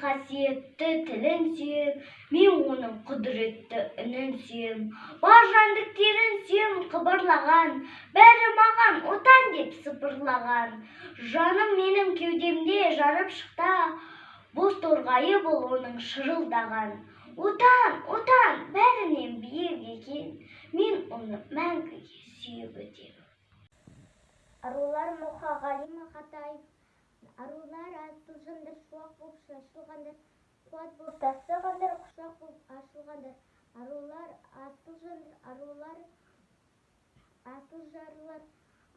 қасиетті тілін сүйем, мен оның құдіретті үнін сүйем. Бар жәндіктерін сүйем қыбырлаған, бәрі маған отан деп сыпырлаған. Жаным менің кеудемде жарып шықта, боз торғайы бұл оның шырылдаған. Отан, отан, бәрінен биік екен, мен оны мәңгіге сүйіп өтем. Арулар Мұқағали Мақатаев. Арулар асыл-жындар, шуақ болып шашылғандар, қуат болып тастағандар, құшақ болып ашылғандар. Арулар асыл-жындар, арулар асыл-жарлар.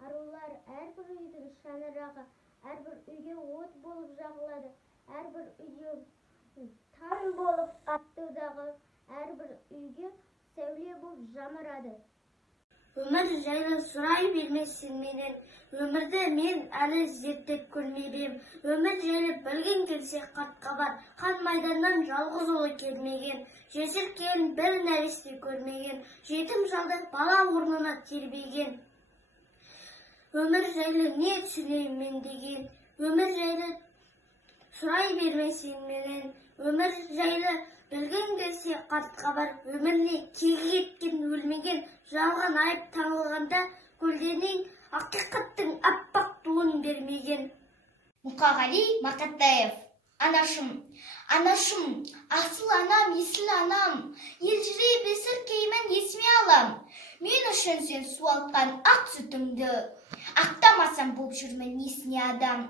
Арулар әрбір үйдің шаңырағы, әрбір үйге от болып жағылады, әрбір үйге таң болып аттыдағы, әрбір үйге сәуле болып жамырады. Өмір жайлы сұрай бермесін менен, өмірді мен әлі зерттеп көрмеген. Өмір жайлы білген келсе қат-қабат, қан майданнан жалғыз ұлы келмеген. Жесір бір нәресте көрмеген, жетім жалды бала орнына тербеген. Өмір жайлы не түсінейін мен деген, өмір жайлы сұрай бермесін менен, өмір жайлы білген келсе қат-қабат, өміріне кегі кеткен өлмеген, жалған айып таңылғанда көлденең ақиқаттың аппақ туын бермеген. Мұқағали Мақатаев. Анашым, анашым, асыл анам, есіл анам, елжірей бесір кеймен есіме алам. Мен үшін сен суалтқан ақ сүтіңді, ақтамасам болып жүрмін несіне адам.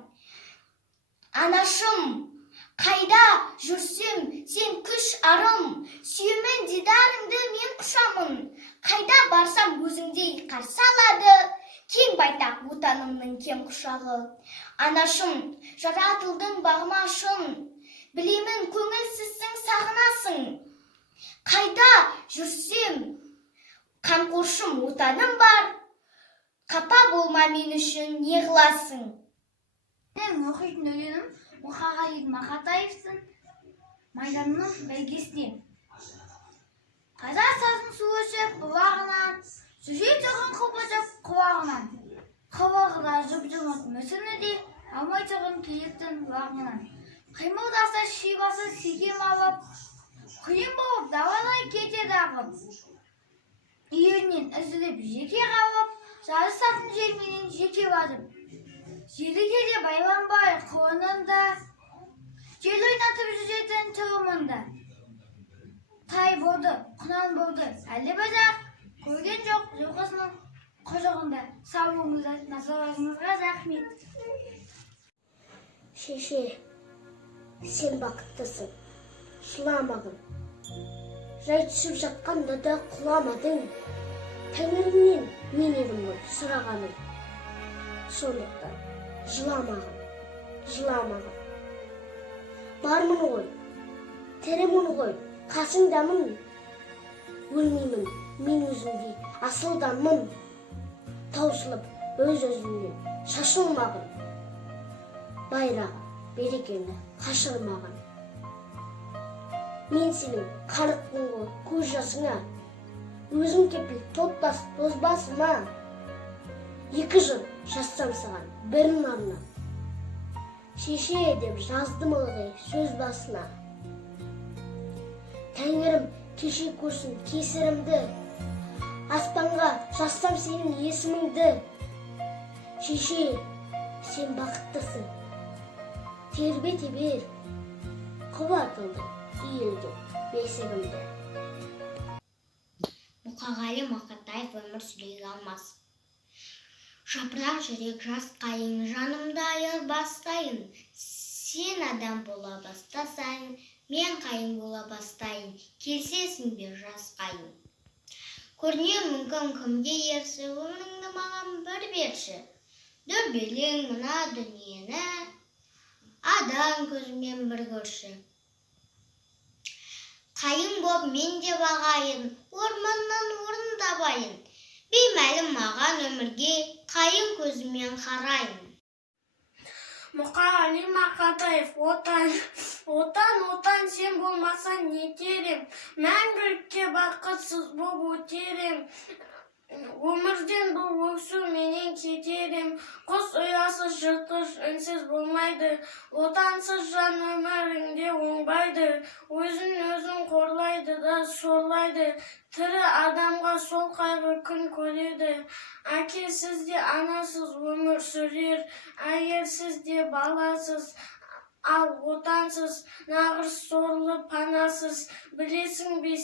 Анашым, қайда жүрсем, сен күш арым, сүйемен дидарыңды мен құшамын. Қайда барсам өзіңдей қарсы алады, кең байтақ отанымның кең құшағы. Анашым, жаратылдың бағыма шын, білемін көңілсізсің, сағынасың. Қайда жүрсем, қамқоршым отаным бар, қапа болма мен үшін не қыласың. Мен оқитын өлеңім Мұқағали Мақатаевтың майданның бәйгесінен. Қазақ сазын су өшіп бұлағынан, сүжей тұғын қылбыжып құлағынан. Қылығыда жұп-жұмыт мүсіні де алмай тұғын киіктің лағынан. Қимылдаса шибасы секем алып, құйын болып давалай кетеді ағып. Үйінен үзіліп жеке қалып, жарысатын жерменен жеке бадым. Желіге де байланбай құлынында, жел ойнатып жүретін тұлымында. Тай болды, құнан болды, әлі базақ, көрген жоқ жылқысының қожығында. Сау назарларыңызға рахмет. Шеше, сен бақыттысың, жыламағын. Жай түсіп жатқанда да құламадың. Тәңіріңнен мен едім ғой сұрағаның. Сондықтан жыламағын, жыламағын. Бармын ғой, тірімін ғой, қасыңдамын. Өлмеймін, мен өзіңдей асылдамын. Таусылып өз-өзімнен шашылмағын. Байрағы, берекені қашырмағын. Мен сенің қарықтың ғой көз жасыңа, өзім кепіл топтас тозбасыма. 2 жыл жазсам саған бірін арна, шеше деп жаздым ылғи сөз басына. Тәңірім кеше көрсін кесірімді, аспанға жазсам сенің есіміңді. Шеше, сен бақыттысың, тербете бер, қуатылды иілді бесігімді. Мұқағали Мақатаев. Өмір сүрегі алмас. Жапырақ жүрек жас қайың, жанымда аяр бастайын. Сен адам бола бастасайын, мен қайың бола бастайын. Келсесің бе жас қайың. Көрнеу мүмкін кімге ерсі, өміріңді маған бір берші. Дүрбелең мына дүниені, адам көзімен бір көрші. Қайың боп мен де бағайын, орманнан орын табайын. Беймәлім маған өмірге, қайың көзімен қарайын. Мұқағали Мақатаев. Отан, сен болмасаң не терем, мәңгілікке бақытсыз боп өтерем. Өмірден бұл өксу менен кетерем, құс ұясы Отансыз жыртқыш үнсіз болмайды, отансыз жан өміріңде оңбайды, өзін қорлайды да сорлайды, тірі адамға сол қайғы күн көреді. Әкесіз де анасыз өмір сүрер, әйелсіз де баласыз, ал отансыз нағыз сорлы панасыз. Білесің бе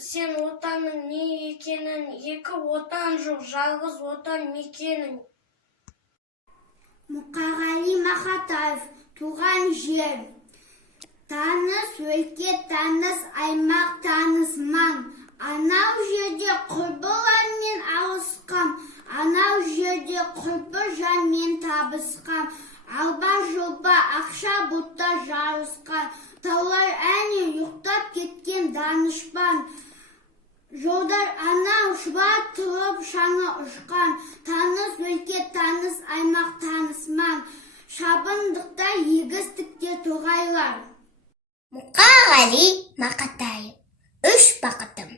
сен отанның не екенін, екі отан жоқ, жалғыз отан мекенің. Мұқағали Мақатаев, туған жер. Таныс өлке, таныс аймақ, таныс маң. Анау жерде құрбылармен алысқам, анау жерде құрбы жанмен табысқам. Алба-жұлба ақша бұтта жарысқан, таулар әне ұйықтап кеткен данышпан. Жолдар анау шұбатылып шаңы ұшқан, таныс өлке, таныс аймақ, таныс маң. Шабындықта егістікте тоғайлар. Мұқағали Мақатаев. Үш бақытым,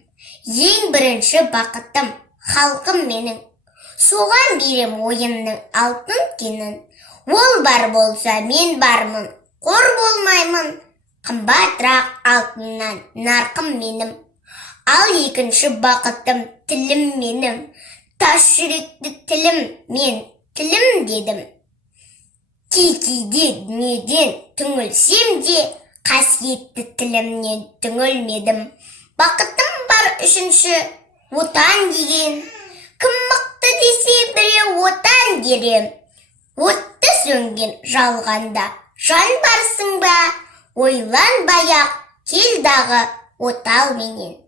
ең бірінші бақытым халқым менің. Соған берем ойымның алтын кенін. Ол бар болса мен бармын, қор болмаймын. Қымбатырақ алтыннан нарқым менің. Ал екінші бақытым тілім менің. Тас жүректі тілім мен, тілім дедім. Кейде дүниеден түңілсем де, қасиетті тілімнен түңілмедім. Бақытым бар үшінші, отан деген. Кім мықты десе біреу отан дерем. Отты сөнген жалғанда жан барсың ба? Ойланбай-ақ кел дағы отал менен.